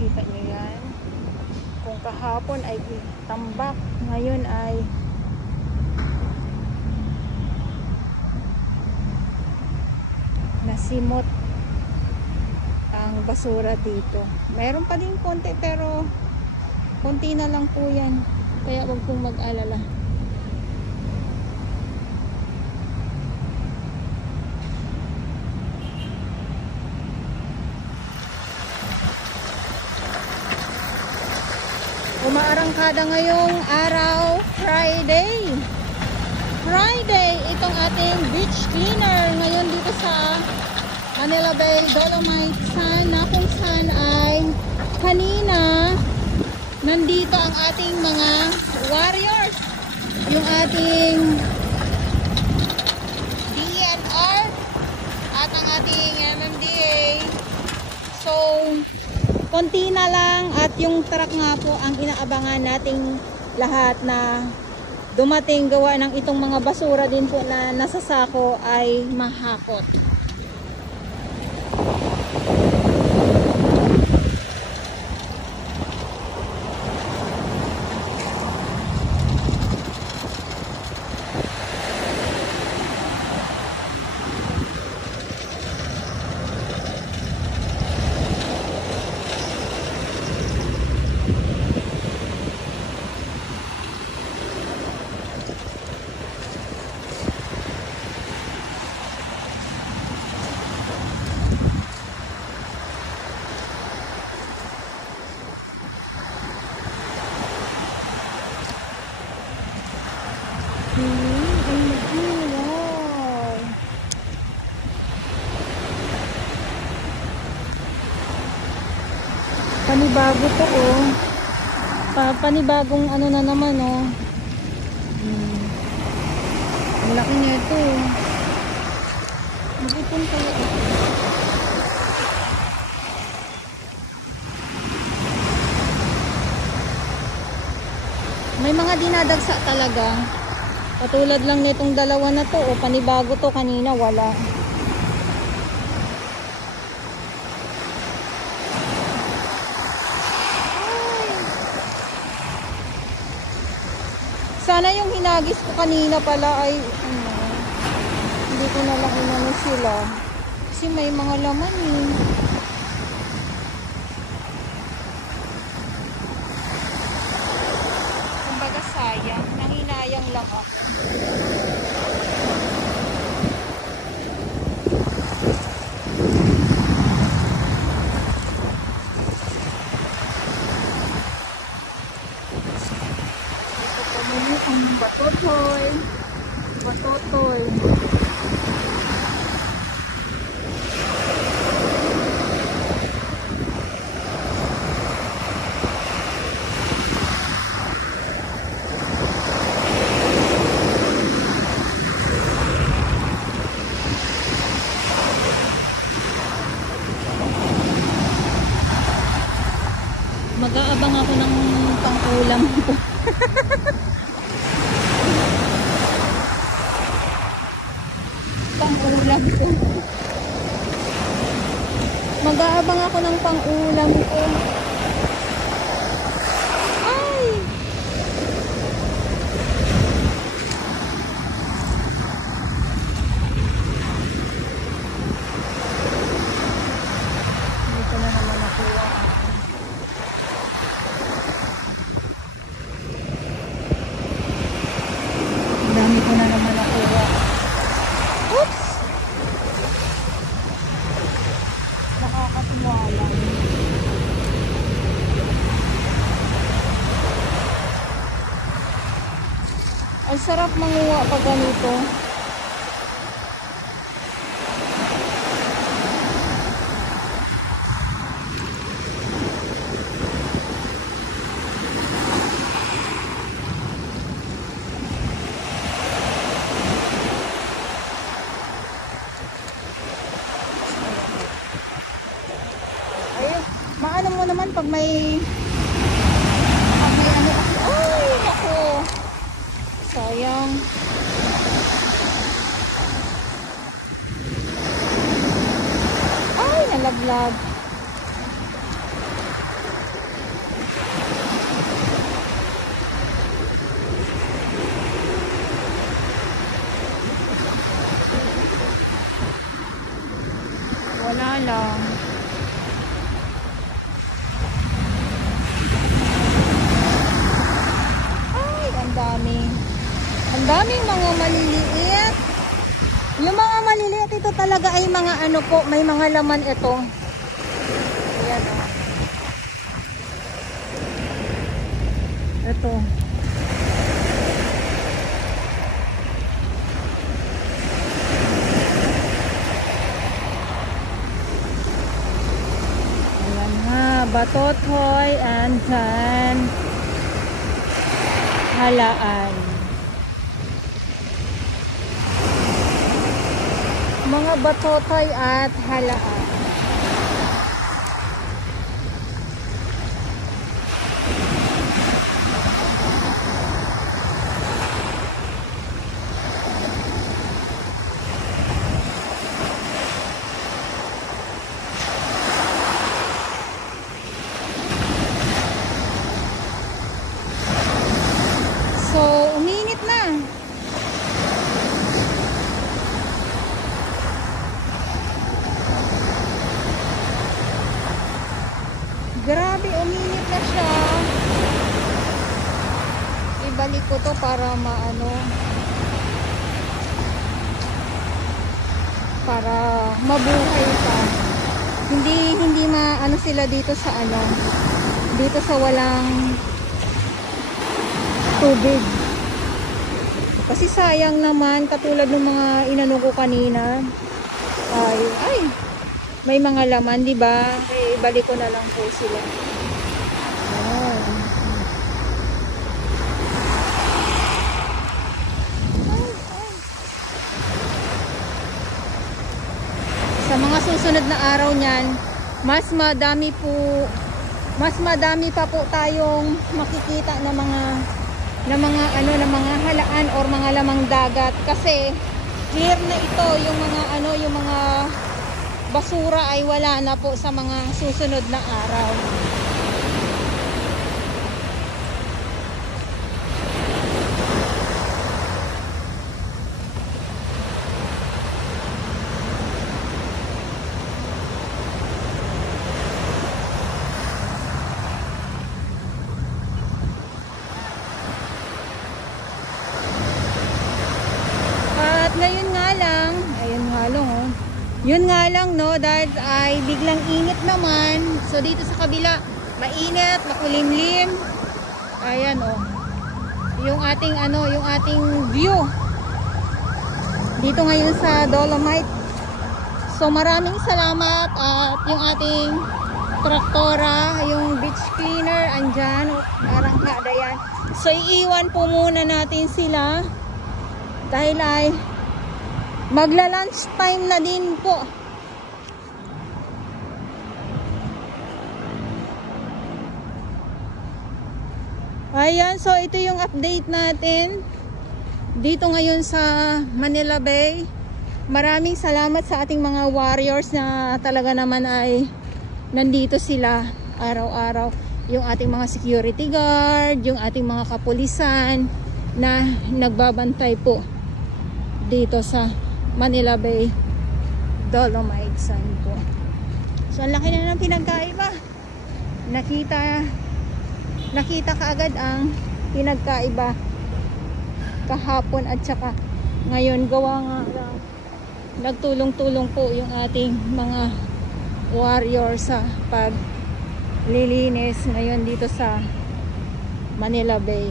Nakikita nyo yan. Kung kahapon ay tambak, ngayon ay nasimot ang basura dito. Mayroon pa din konti pero konti na lang po yan. Kaya huwag pong mag-alala. Umaarangkada ngayong araw, Friday, itong ating beach cleaner ngayon dito sa Manila Bay Dolomite Sand, na kung saan ay kanina nandito ang ating mga warriors, yung ating DNR at ang ating MMDA. So konti na lang at yung truck nga po ang inaabangan nating lahat na dumating, gawa ng itong mga basura din po na nasa sako ay mahakot. Panibago to oh. Panibagong ano na naman oh. Ang laki niya ito. Mag-ipon kaya ito. May mga dinadagsa talaga. Patulad lang nitong dalawa na to oh. Panibago to, kanina wala. Sana yung hinagis ko kanina pala ay hindi ko na lang inano sila. Kasi may mga laman eh. Kumbaga sayang. Nanginayang lang ako. Batotoy. Mag-aabang ako ng pang-ulam ko. Pang-ulam ko. Mag-aabang ako ng pang-ulam ko. Ay! Hindi ko na naman nakuha. Dami ko na naman nakuha. Oops! Nakakatuwala. Ang sarap manguha pag ganito. Maano mo naman pag may ano kasi, ay nako, sayang. Ay nalaglag. lang. Ay, ang dami. Ang daming mga maliliit. Yung mga maliliit ito talaga ay mga ano po, may mga laman ito. Ayan o. Ito. Ayan nga, batotoy and then halaan. Mga batotoy at halaan. So, uminit na. Grabe, uminit na siya. Ibalik ko to para maano, para mabuhay pa. Hindi maano sila dito sa ano, dito sa walang tubig. Kasi sayang naman, katulad ng mga inano ko kanina. Ay, may mga laman, di ba? Ibalik ko na lang po sila. Oh. Sa mga susunod na araw niyan, mas madami pa po tayong makikita na mga halaan or mga lamang dagat, kasi clear na ito, yung mga basura ay wala na po sa mga susunod na araw. At ngayon nga lang, yun nga lang no, dahil ay biglang init naman. So dito sa kabila, mainit, makulimlim. Ayan oh. Yung ating view dito ngayon sa Dolomite. So maraming salamat, at yung ating traktora, yung beach cleaner andyan, arangkada yan. So iiwan po muna natin sila dahil ay magla-lunch time na din po. Ayan, so ito yung update natin dito ngayon sa Manila Bay. Maraming salamat sa ating mga warriors na talaga naman ay nandito sila araw-araw. Yung ating mga security guard, yung ating mga kapulisan na nagbabantay po dito sa Manila Bay Dolomite Sand po. So ang laki na ng pinagkaiba. Nakita kaagad ang pinagkaiba kahapon at saka ngayon. Gawa nga lang nagtulong-tulong po yung ating mga warriors sa paglilinis ngayon dito sa Manila Bay.